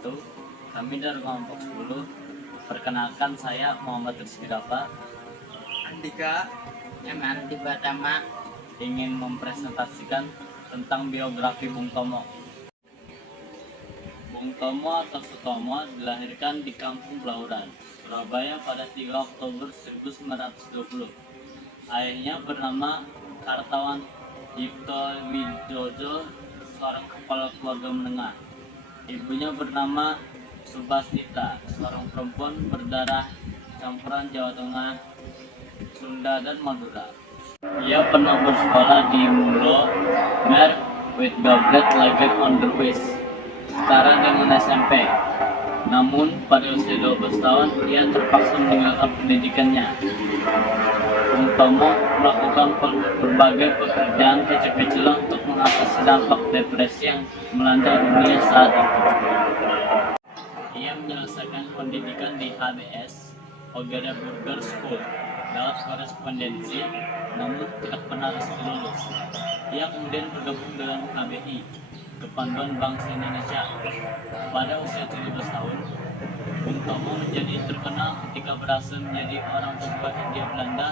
wabarakatuh. Kami dari kelompok 10. Perkenalkan, saya Muhammad Rizky Rafa. Andika Andi Pratama Ingin mempresentasikan tentang biografi Bung Tomo. Bung Tomo atau Sutomo dilahirkan di Kampung Blauran, Surabaya pada 3 Oktober 1920. Ayahnya bernama Kartawan Yipto Widodo, seorang kepala keluarga menengah. Ibunya bernama Subastita, seorang perempuan berdarah campuran Jawa Tengah, Sunda, dan Madura. Ia pernah bersekolah di Mulo, Mer, with Goblet Lager on the West, setara dengan SMP. Namun, pada usia 12 tahun, ia terpaksa meninggalkan pendidikannya. Bung Tomo melakukan berbagai pekerjaan kecil-kecilan untuk mengatasi dampak depresi yang melanda dunia saat itu. Ia menyelesaikan pendidikan di HBS, Hogeria Burger School, lewat korespondensi, namun tidak pernah resmi lulus. Ia kemudian bergabung dengan KBI, Kepanduan Bangsa Indonesia. Pada usia 17 tahun, Bung Tomo menjadi terkenal ketika berhasil menjadi orang tertua Hindia Belanda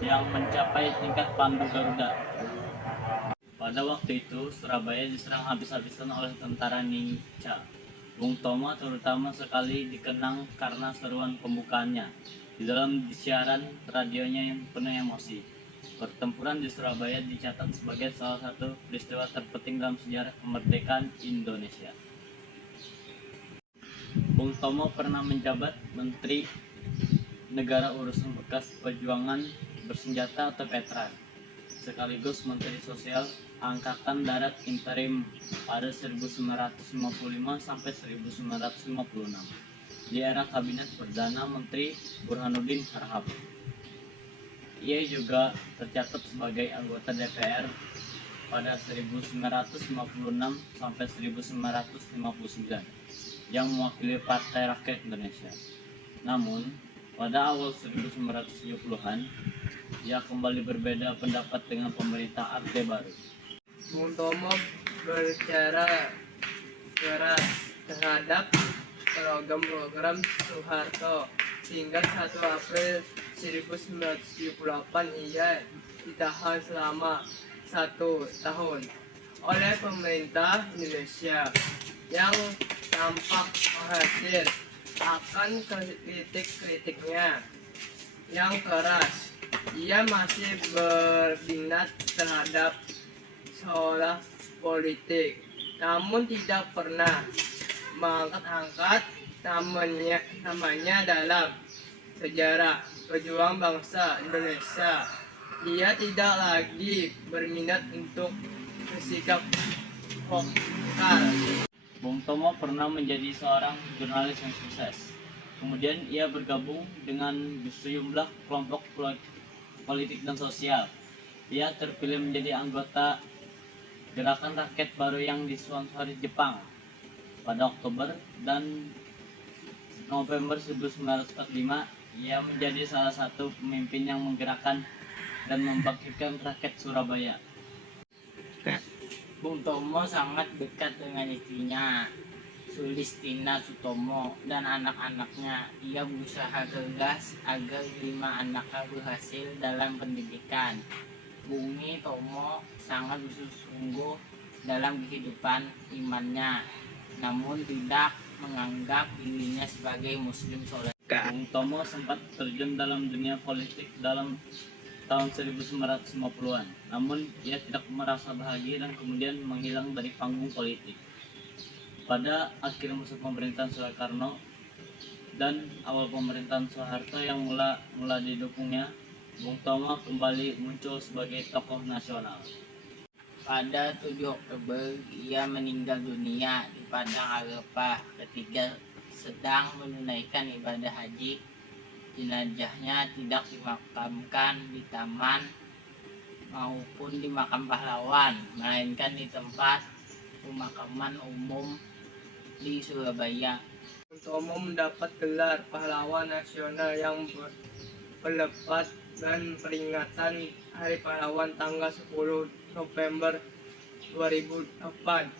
yang mencapai tingkat Pandu Garuda. Pada waktu itu, Surabaya diserang habis-habisan oleh tentara Ninca. Bung Tomo terutama sekali dikenang karena seruan pembukaannya di dalam siaran radionya yang penuh emosi. Pertempuran di Surabaya dicatat sebagai salah satu peristiwa terpenting dalam sejarah kemerdekaan Indonesia. Bung Tomo pernah menjabat Menteri Negara Urusan Bekas Perjuangan Bersenjata atau Veteran, sekaligus Menteri Sosial Angkatan Darat interim pada 1955 sampai 1956 di era Kabinet Perdana Menteri Burhanuddin Harahap. Ia juga tercatat sebagai anggota DPR pada 1956 sampai 1959 yang mewakili Partai Rakyat Indonesia. Namun, pada awal 1970-an, ia kembali berbeda pendapat dengan pemerintah Orde Baru. Bung Tomo berbicara keras terhadap program Soeharto hingga 1 April 1978 ia ditahan selama 1 tahun oleh pemerintah Indonesia yang tampak khawatir akan kritik-kritiknya yang keras. Ia masih berminat terhadap seolah politik, namun tidak pernah mengangkat-angkat namanya dalam sejarah pejuang bangsa Indonesia. Ia tidak lagi berminat untuk bersikap vokal. Bung Tomo pernah menjadi seorang jurnalis yang sukses. Kemudian ia bergabung dengan sejumlah kelompok politik dan sosial. Ia terpilih menjadi anggota Gerakan Rakyat Baru yang disponsori Jepang pada Oktober dan November 1945. Ia menjadi salah satu pemimpin yang menggerakkan dan membangkitkan rakyat Surabaya. Bung Tomo sangat dekat dengan istrinya Sulistina Sutomo dan anak-anaknya. Ia berusaha keras agar 5 anaknya berhasil dalam pendidikan. Bumi Tomo sangat bersungguh dalam kehidupan imannya, namun tidak menganggap dirinya sebagai muslim soleh. Bung Tomo sempat terjun dalam dunia politik dalam tahun 1950-an, namun ia tidak merasa bahagia dan kemudian menghilang dari panggung politik. Pada akhir masa pemerintahan Soekarno dan awal pemerintahan Soeharto yang mula didukungnya, Bung Tomo kembali muncul sebagai tokoh nasional. Pada 7 Oktober, ia meninggal dunia di Padang Arafah ketika sedang menunaikan ibadah haji. Jenazahnya tidak dimakamkan di taman maupun di makam pahlawan, melainkan di tempat pemakaman umum di Surabaya. Bung Tomo mendapat gelar pahlawan nasional yang berlepat dan peringatan Hari Pahlawan tanggal 10 November 2008.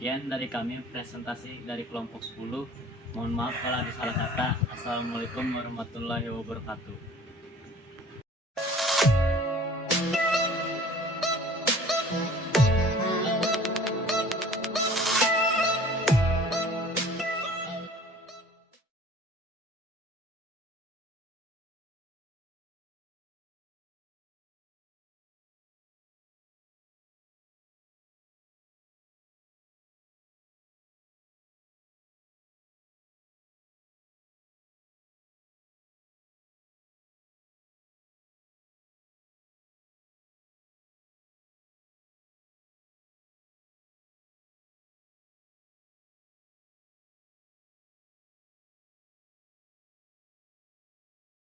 Sekian dari kami presentasi dari kelompok 10. Mohon maaf kalau ada salah kata. Assalamualaikum warahmatullahi wabarakatuh.